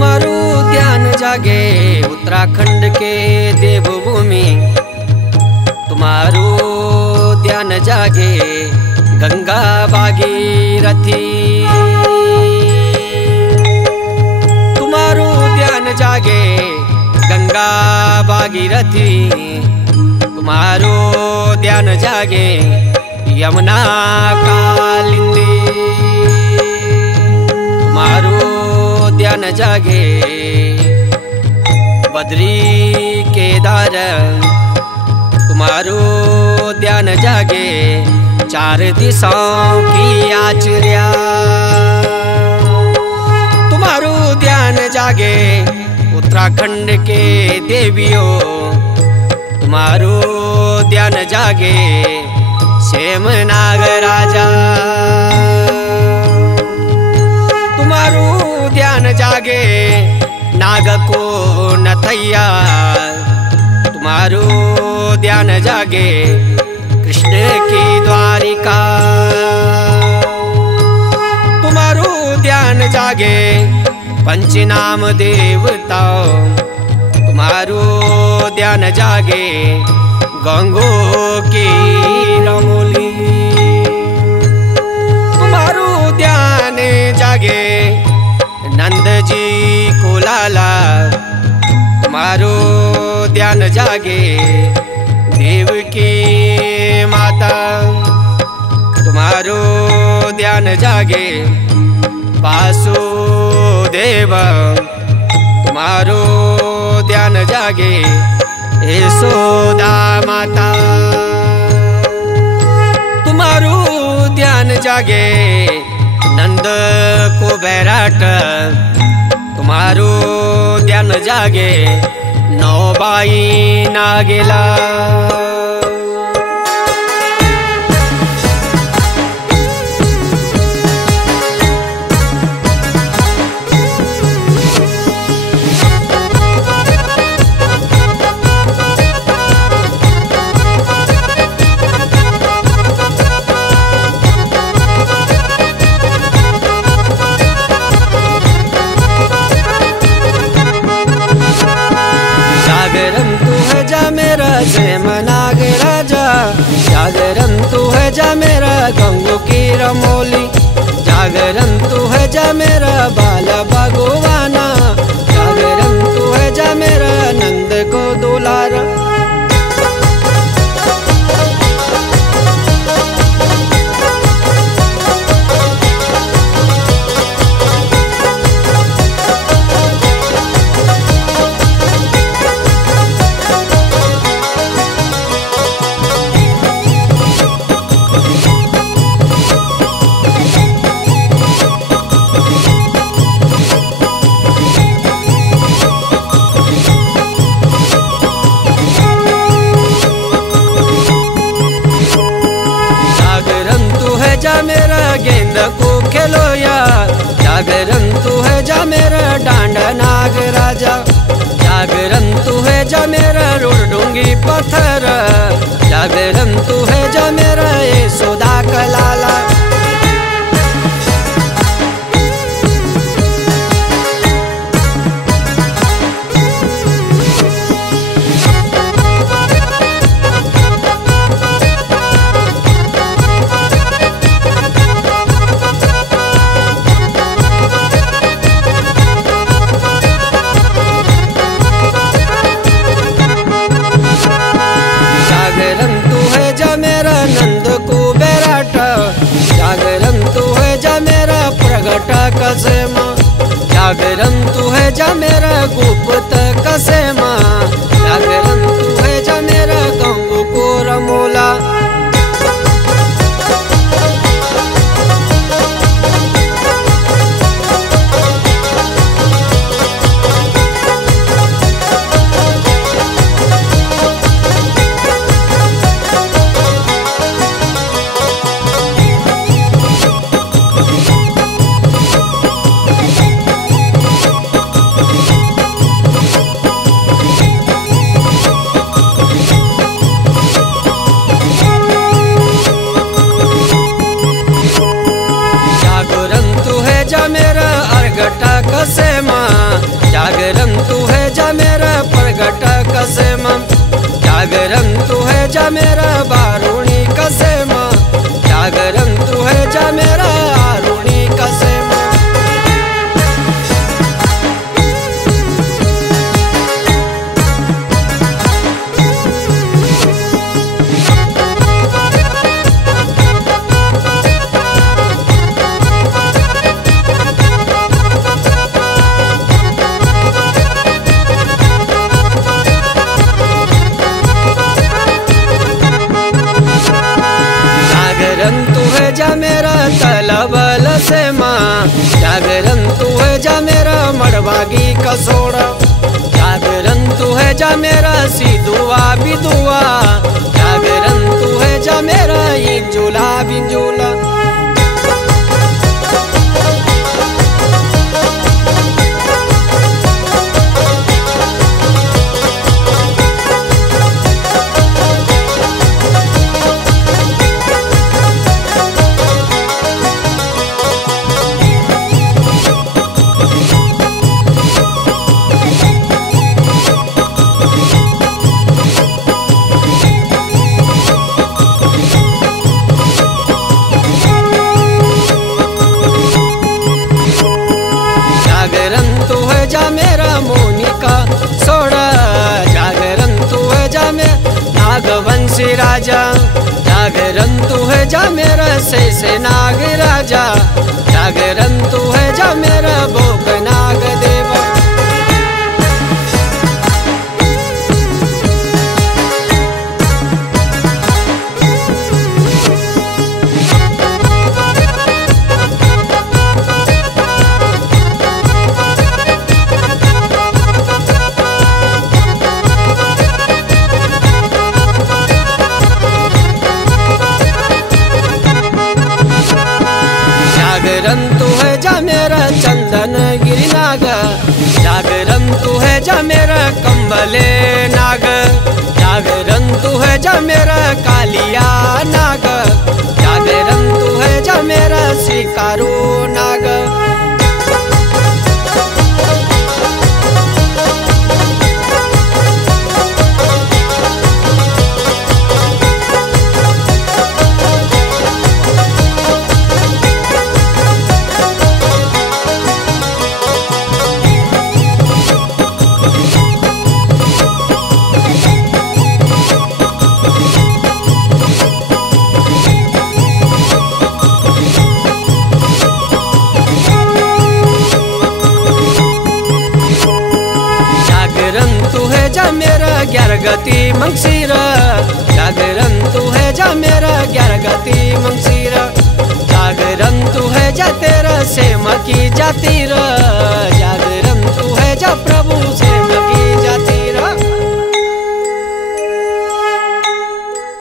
तुम्हारू ध्यान जागे उत्तराखंड के देवभूमि, तुम्हारू ध्यान जागे गंगा भागीरथी, तुम्हारू ध्यान जागे गंगा भागीरथी, तुम्हारो ध्यान जागे यमुना कालिंदी, तुम्हारो ध्यान जागे बद्री केदार, तुम्हारो ध्यान जागे चार दिशाओं की आचर्या, तुम्हारो ध्यान जागे उत्तराखंड के देवियों, तुम्हारो ध्यान जागे शेम नागराजा, तुम्हारो ध्यान जागे नाग को नथैया, तुम्हारो ध्यान जागे कृष्ण की द्वारिका, तुम्हारो ध्यान जागे पंचनाम देवताओं, तुम्हारो ध्यान जागे गंगों की रमोली, तुम्हारो ध्यान जागे नंद जी को लाला, तुम्हारो ध्यान जागे देवकी माता, तुम्हारो ध्यान जागे वासुदेव, तुम्हारो ध्यान जागे यशोदा माता, तुम्हारो ध्यान जागे नंद को बैराट, तुम्हारो ध्यान जागे नौबाई नागेला, शेम नागराजा, जागरण तू है जा मेरा गंगू की रमोली, जागरण तू है जा मेरा बाल भगवाना, जागरण तू है जा मेरा नंद को दुलारा, मेरा गेंद को खेलो यार, जागरण तू है जा मेरा डांड नागराजा, जागरण तू है जा मेरा रोड डूंगी पत्थर, जागरण तू है जा मेरा यशोदा का लाला, कसेमा, जागरण तू है जा मेरा गुप्त कसेमा, जागरण तू है जा मेरा गंगू को रमोला, प्रगट कसे माँ जागरण तू है जा मेरा प्रगट कसे माँ जागरण तू है जा मेरा बारूणी कसे माँ जागरण तू है जा मेरा आरूणी कसे माँ। जागरण तू है जा मेरा तलबल से माँ जागरण तू है जा मेरा मड़वागी कसोड़ा जागरण तू है जा मेरा सीधुआ बिदुआ जागरण तू है जा मेरा इंजुला बिंजुला। जागरण तू है जा मेरा मोनिका सोड़ा जागरण तू है जा मेरा नागवंशी राजा जागरण तू है जा मेरा से नाग राजा जागरण तू है जा मेरा भोग नाग देवा। जागरण तू है जा मेरा चंदन गिरी नाग जागरण तू है जा मेरा कंबले नाग जागरण तू है जा मेरा कालिया नाग जागरण तू है जा मेरा शिकारू नाग। जागरण तू है जा मेरा 11 गति मंगसीरा जागरण तू है जा मेरा 11 गति मंगसीरा जागरण तू है जा तेरा सेम की जातीरा